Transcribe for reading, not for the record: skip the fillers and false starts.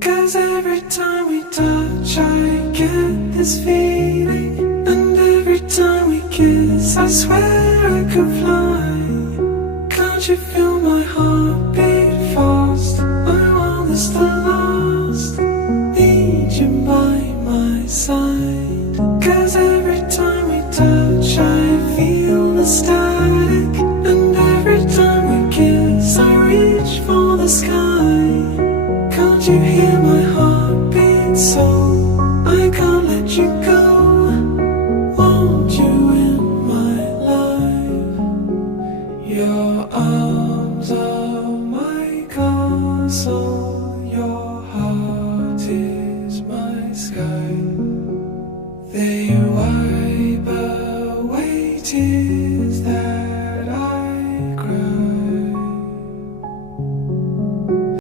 'Cause every time we touch I get this feeling, and every time we kiss I swear I could fly. Can't you feel my heart beat fast? I want this to last. Need you by my side. 'Cause every time we touch I feel the static, and every time we kiss I reach for the sky. Can't you hear my heartbeat so I can't let you go? Want you in my life. Your arms are my castle.